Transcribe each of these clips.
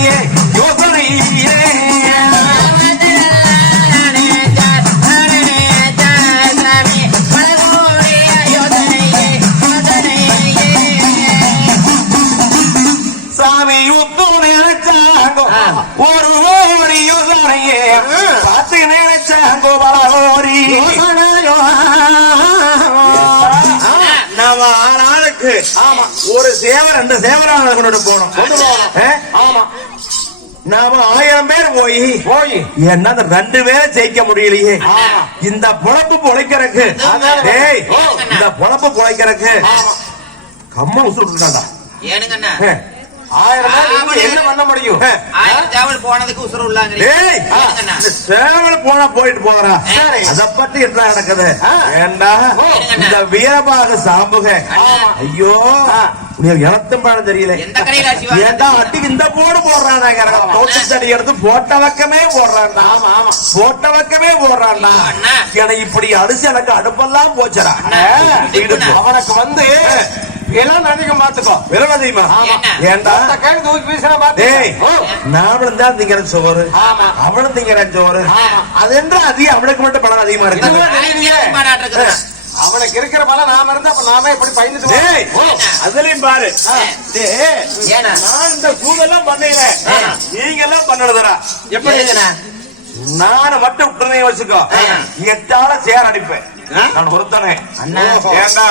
yeah. ஆமா. ஒரு சேவை ரெண்டு சேவரான கொண்டு போனோம் ஆ? ஆமா. நாம ஆயிரம் பேர் போய் போய். என்ன அந்த ரெண்டு பேரை ஜெயிக்க முடியலையே. இந்த பொழப்பு ஓ. இந்த பொழப்பு பொழைக்கிறதுக்கு ஆமா. கம்மா உசுறு இருக்காண்டா ஏனுங்கண்ணா ஆயிரம் என்ன பண்ண முடியும்? ஆயிரம் சேவல் போனதுக்கு உசுறு உள்ளாங்க சேவல் போனா போயிட்டு போறா. சரி. அத பத்தி என்ன நடக்குது. ஏண்டா. இந்த வீரபாக சாம்புக. ஐயோ. தெரியல? ஏண்டா அட்டிக்கு இந்த போடு போடுறான் தோட்ட தடி எடுத்து போட்ட பக்கமே போடுறான்டா. ஆமா ஆமா. போட்ட பக்கமே போடுறான்டா. எனக்கு இப்படி அடிச்சு எனக்கு அடுப்பெல்லாம் போச்சுடா. அவனுக்கு வந்து எல்லாம் நினைக்க மாத்துக்கோ விரவதிமா என்ன? ஏண்டா அந்த கையில் தூக்கி வீசினா டேய் பாத்து நாமளும் தான் திங்கிற சோறு ஆமா. அவளும் திங்கிற சோறு. அது என்று அதிகம் அவனுக்கு மட்டும் பணம் அதிகமா இருக்கு. அவனுக்கு இருக்கிற பலம் நாம இருந்தா அப்ப நாம இப்படி பயந்துட்டு. அதுலயும் பாரு? நான் இந்த கூதெல்லாம் பண்ணல. நீங்க எல்லாம் பண்ணணுதுடா எப்படி? நானு மட்டும் உடனே வச்சுக்கோ. எட்டால சேர் அடிப்பேன்? நான் ஒருத்தனே. அண்ணா. ஏண்டா.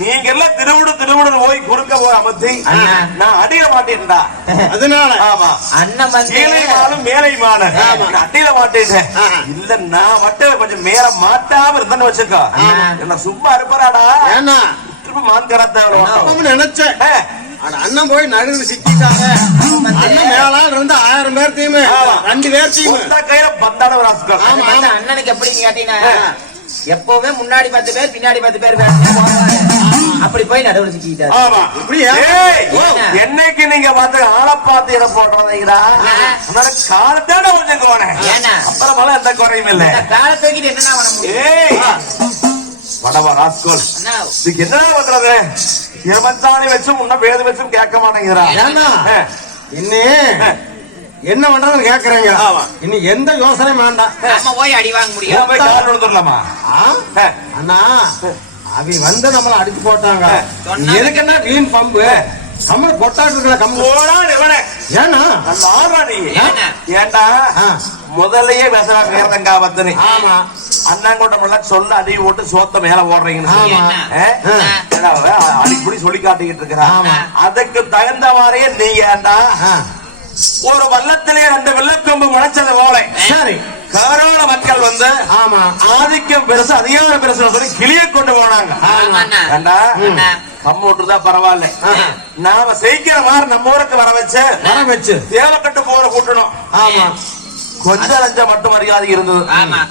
நீங்க எல்லாம் திருவிடு திருவிடு போய் குறுக்க போய் அமர்த்தி. நான் அடியில மாட்டேன்டா அதனால. ஆமா. அண்ணன் வந்து கீழே மாலும் மேலை மான ஆமா. நான் அடியில மாட்டேன். இல்ல நான் மட்டும் கொஞ்சம் மேல மாட்டாம இருந்தேன்னு வச்சுக்கோ. ஆ. என்ன சும்மா இருப்பாராடா ஏன்னா திரும்ப மான் கராத்த நினைச்சேன். அட அண்ணன் போய் நடுவில் சிக்கிட்டாங்க. அண்ணன் மேல இருந்து ஆயிரம் பேர் தீமு ஆமா. ரெண்டு பேர் தீமு ஒத்த கையில ஆமா. அண்ணனுக்கு எப்படின்னு கேட்டீங்கன்னா. எப்பவுமே முன்னாடி பத்து பேர் பின்னாடி பத்து பேர். அப்படி போய் நடுவில் சிக்கிட்டாரு. என்னைக்கு நீங்க பார்த்து ஆளை பார்த்து இடம் போடுறீங்களா காலத்தோட கொஞ்சம் ஏன்னா? அப்புறமெல்லாம் எந்த குறையும் இல்ல. இந்த காலை தூக்கிட்டு என்னண்ணா பண்ண முடியும்? ஏய். வடவா ராஸ்கோல். இதுக்கு என்ன பண்றது? இருபத்தாணி வச்சும் முன்ன வேது வச்சும் கேட்க மாட்டேங்கிறா. ஏன்னா? என்ன பண்றதுன்னு கேக்குறீங்க. ஆமா. இனி எந்த யோசனையும் வேண்டாம். நம்ம போய் அடி வாங்க முடியும். அண்ணா அவி வந்து நம்மள அடிச்சு போட்டாங்க. சொன்னா- எதுக்கு என்ன வீண் பம்பு? நம்மள பொட்டாட்டு இருக்கிற இவனே. ஏன்னா? ஆடுறா நீ? ஏண்டா. முதல்லயே பேசுறா பேரதங்கா பத்தனி ஆமா. அண்ணாங்கோட்டம் சொல்ல அடி போட்டு சோத்த மேல போடுறீங்கன்னு. ஆமா. அடிப்படி சொல்லி காட்டிக்கிட்டு இருக்கிறான். ஆமா. அதுக்கு தகுந்த மாதிரியே நீங்க ஏண்டா. ஒரு வல்லத்திலே ரெண்டு வெள்ளக்கொம்பு முளைச்சது போல. சரி. கரோட மக்கள் வந்து ஆமா. ஆதிக்கம் பெருசு அதிகாரம் பெருசு சொல்லி கிளிய கொண்டு போனாங்க. நம்ம விட்டுதான் பரவாயில்ல. நாம செய்கிற மாதிரி நம்ம ஊருக்கு வர வச்சு வர வச்சு. தேவக்கட்டு போற கூட்டணும். ஆமா. கொஞ்சம் லஞ்சம் மட்டும் மரியாதை இருந்தது.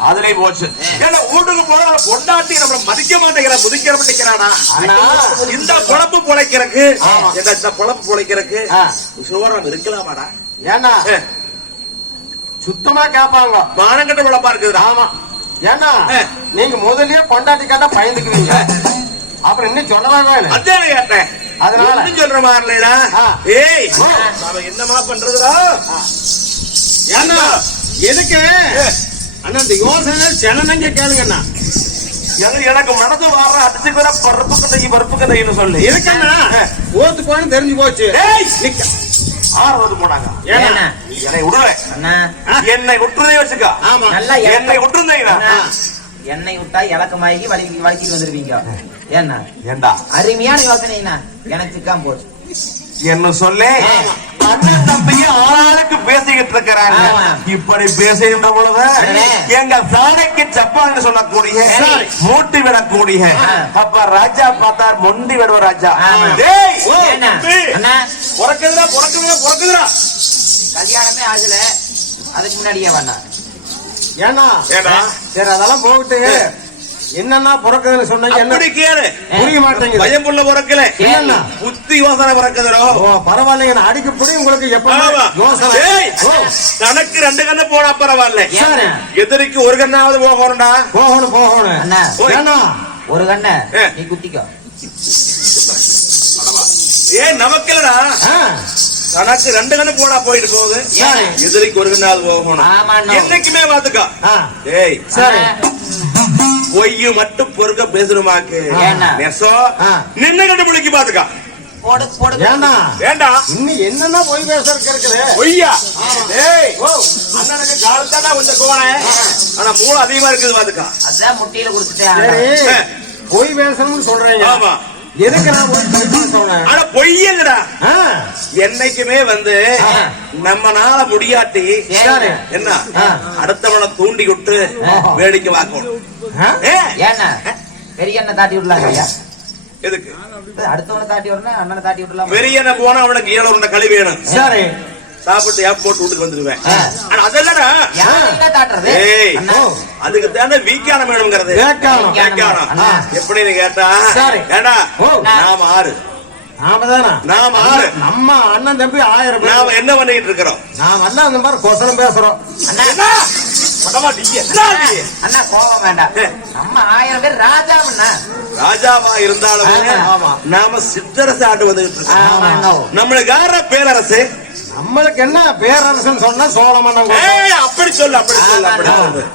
அதுலயும் போச்சு. ஏன்னா வீட்டுக்கு போனா பொண்டாட்டி நம்மள மதிக்க மாட்டேங்கிற முதிக்கிற மாட்டேங்கிறானா. இந்த பொழப்பு பொழைக்கிறதுக்கு ஆமா. இந்த- பொழப்பு பொழைக்கிறதுக்கு ஆ. சுவரம் இருக்கலாமாடா ஏன்னா சுத்தமா கேட்பாங்க மானங்கட்ட பொழப்பா இருக்குதுடா ஆமா. ஏன்னா. நீங்க முதல்லயே பொண்டாட்டி கேட்டா பயந்துக்குவீங்க. அப்புறம் இன்னும் சொல்லவே அதான் கேட்டேன். அதனால? சொல்ற மாதிரி. ஏய் என்னமா பண்றதுடா? ஏன்னா எதுக்கு? அண்ணா இந்த யோசனை செலனங்க கேளுங்கண்ணா. எனக்கு- எனக்கு மனது வார அடிச்சுக்கிற பருப்பு கதை பருப்பு கதைன்னு சொல்லி. எதுக்கண்ணா? ஓத்து போன்னு தெரிஞ்சு போச்சு. ஏய். நிக்க. ஆறு வந்து போனாங்க. ஏண்ணா? என்னை விடுவேன் அண்ணா. என்னை விட்டுறதே வச்சுக்கா. ஆமா. நல்லா என்னை விட்டுருந்தீங்கன்னா எண்ணெய் விட்டா இலக்கமாகி வலிக்கு வலிக்கிட்டு வந்துருவீங்க. ஏன்னா ஏண்டா? அருமையான யோசனைண்ணா. எனக்கு சிக்காம போச்சு. என்ன சொல்லி? அண்ணன் தம்பிய ஆளாளுக்கு பேசிக்கிட்டு இருக்கிறாங்க. இப்படி பேசுகின்ற பொழுது. எங்க சாணைக்கு சப்பான்னு சொல்லக்கூடிய. மூட்டி விடக்கூடிய. அப்ப ராஜா பார்த்தார் மொண்டி விடுவ ராஜா. பிறக்குதுடா பிறக்குதுடா பிறக்குதுடா. கல்யாணமே ஆகல. அதுக்கு முன்னாடியே வேணா ஏன்னா சரி அதெல்லாம் போகட்டு என்னன்னா பிறக்குதுன்னு சொன்னீங்க என்ன? புரிய மாட்டேங்குது. பயம் புள்ள பிறக்கல. என்னண்ணா புத்தி யோசனை பிறக்குதுடோ. ஓ பரவாயில்லைங்க நான் அடிக்கப்படி உங்களுக்கு எப்ப. யோசனை. கணக்கு ரெண்டு கண்ணு போனா பரவாயில்ல. எதிரிக்கு ஒரு கண்ணாவது போகணும்டா. போகணும் போகணும். ஒரு கண்ண ஏ. நீ குத்திக்கோ. ஏன் நமக்குலடா ஆ, கணக்கு ரெண்டு கண்ணு போனா போயிட்டு போகுது. எதிரிக்கு ஒரு கண்ணாவது போகணும். என்னைக்குமே பாத்துக்கோ ஏய். சரி. பொய்யு மட்டும் பொறுக்க பேசணுமாக்கு? நெசோ. நின்னு கண்டு பிடிக்கி பாத்துக்கா போடு போடு. ஏண்டா? வேண்டாம் இன்னும் என்னென்ன போய் பேசுறதுக்கு இருக்குது? பொய்யா? ஏய் அண்ணனுக்கு காலத்தாடா கொஞ்சம் கோவனே ஆனா மூளை அதிகமா இருக்குது பாத்துக்கா. அதான் முட்டியில கொடுத்துட்டேன் சரி. போய் பேசணும்னு சொல்றீங்க. ஆமா. எதுக்கு நான் போய் போய் பேசணும் ஆனா பொய்யங்கடா என்னைக்குமே வந்து நம்மனால முடியாட்டி. என்ன. அடுத்தவனை தூண்டி விட்டு வேடிக்கை ஏன்னா பெரிய அண்ணன் தாட்டி விடலாம் ஐயா. எதுக்கு? அடுத்தவனை தாட்டி விடணும் அண்ணனை தாட்டி விடலாம்? பெரியன போனா அவனுக்கு ஏழு உருண்டை களி வேணும். சரி. சாப்பிட்டு ஏப் போட்டு வீட்டுக்கு வந்துருவேன். ஆ. ஆனா அதெல்லாம் அண்ணா. அதுக்கு தானே வீக்கான வேணுங்கிறது வேக்கானம் அண்ணா. எப்படின்னு கேட்டா? சரி. ஏண்டா. நாம ஆறு. நம்ம அண்ணன் தம்பி ஆயிரம் நாம என்ன பண்ணிட்டு இருக்கிறோம்? நாம எல்லாம் அந்த மாதிரி கொசலம் பேசுறோம். அண்ணா கோபம் வேண்டாம். நம்ம ஆயிரம் பேர் ராஜாவண்ணா. ராஜாவா இருந்தாலும் ஆமா. நாம சித்தரசு ஆண்டு வந்துகிட்டு. இருக்கோம். பேரரசு. நம்மளுக்கு என்ன பேரரசன் சொன்னா சோழ மன்னன் அப்படி சொல்லு அப்படி சொல்லு அப்படி. சொல்லு.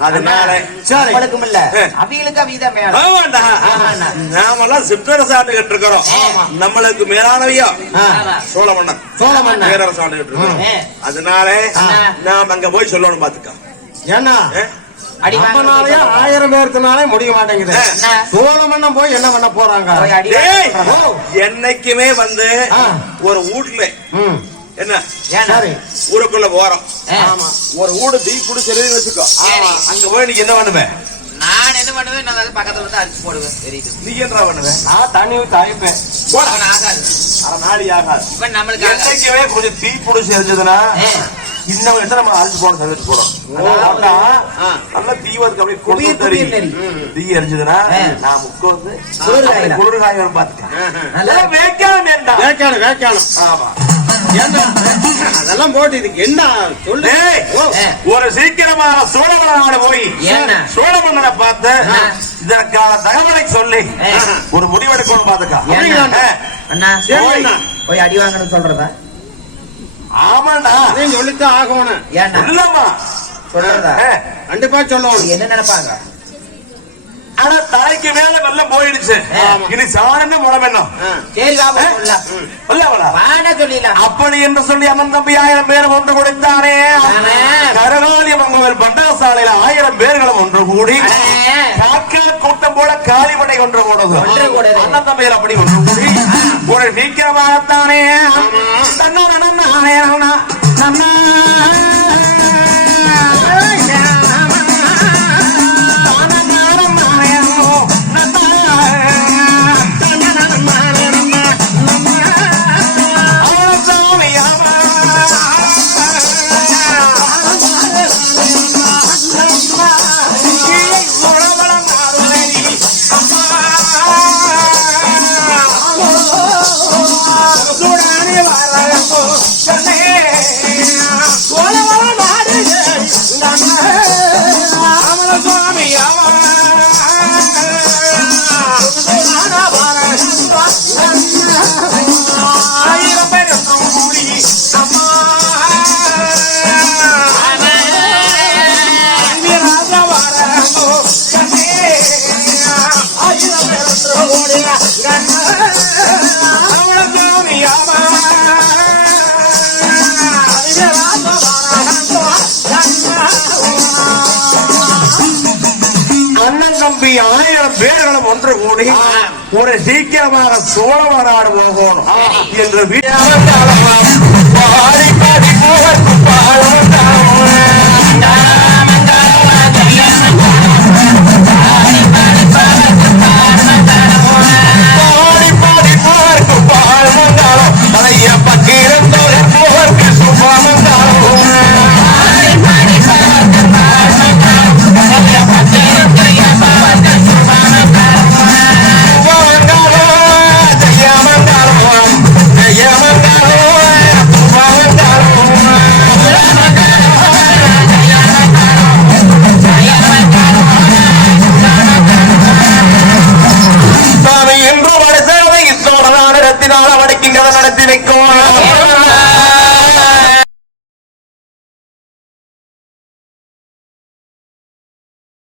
அதனால சரி. நம்மளுக்கும் இல்ல. ஆ. அவிகளுக்கு அவிதான். நாமெல்லாம் சிற்றரசு ஆண்டுகிட்டு இருக்கிறோம். நம்மளுக்கு மேலானவையோ? ஆ, சோழ மன்னன் சோழ மன்னன் பேரரசு ஆண்டுகிட்டு இருக்கிறோம். ஆ. அதனால. நாம அங்க போய் சொல்லணும் பாத்துக்க. ஏன்னா நம்மனாலயே ஆயிரம் பேர்த்துனாலே முடிய மாட்டேங்குது. சோழ மன்னன் போய் என்ன பண்ண போறாங்க. என்னைக்குமே வந்து. ஒரு வீட்டுல என்ன? ஊருக்குள்ள போறோம். ஒரு வீடு தீ குடிச்சிருன்னு வச்சுக்கோ. அங்க போய் நீ என்ன பண்ணுவேன் நான் என்ன பண்ணுவேன்? நான் அது பக்கத்துல வந்து அரிசி போடுவேன். தெரியுது நீ என்ன பண்ணுவேன் நான் தண்ணி ஊத்தி அழைப்பேன் ஆகாது. அரை நாடி ஆகாது. இவன் நம்மளுக்கு கொஞ்சம் தீ பிடிச்சி எரிஞ்சதுன்னா இன்னும் எடுத்து நம்ம அரிசி போட சமைச்சு போடும் நல்லா அப்படியே? குளிர் தறி. தீ எரிஞ்சதுன்னா. நான் முக்க வந்து குளிர் பாத்துக்கேன் வேண்டாம் ஆமா. அதெல்லாம் போட்டு இதுக்கு என்ன? சொல்லு. ஒரு சீக்கிரமான சோழமன்னனை போய்? சோழமன்னனை பார்த்து. இதற்கான தகவலை சொல்லி. ஒரு முடிவெடுக்கணும் பாத்துக்கா. அண்ணா போய் அடி வாங்கணும்னு சொல்றதா? ஆமாண்டா சொல்லித்தான் ஆகணும். ஏன்னா இல்லம்மா. சொல்றதா? ஆ. கண்டிப்பா சொல்லணும் என்ன நினைப்பாங்க? ஆனா தலைக்கு மேல வெள்ளம் போயிடுச்சு. இனி சாணம் முளம் என்ன அப்படி என்று சொல்லி அண்ணன் தம்பி ஆயிரம் பேர் ஒன்று கொடுத்தானே. கரகாலி மங்கோவில் பண்டாசாலையில ஆயிரம் பேர்களும் ஒன்று கூடி அண்ணே. போல காளிமடை ஒன்று கூடுது. அண்ணன் தம்பியில் அப்படி ஒன்று கூடி ஒரு சீக்கிரமாகத்தானே தன்னான அண்ணன் பேர்களும் ஒன்று கூடி ஒரு சீக்கிரமான சோழ மாநாடு போகணும் என்று சாமி என்று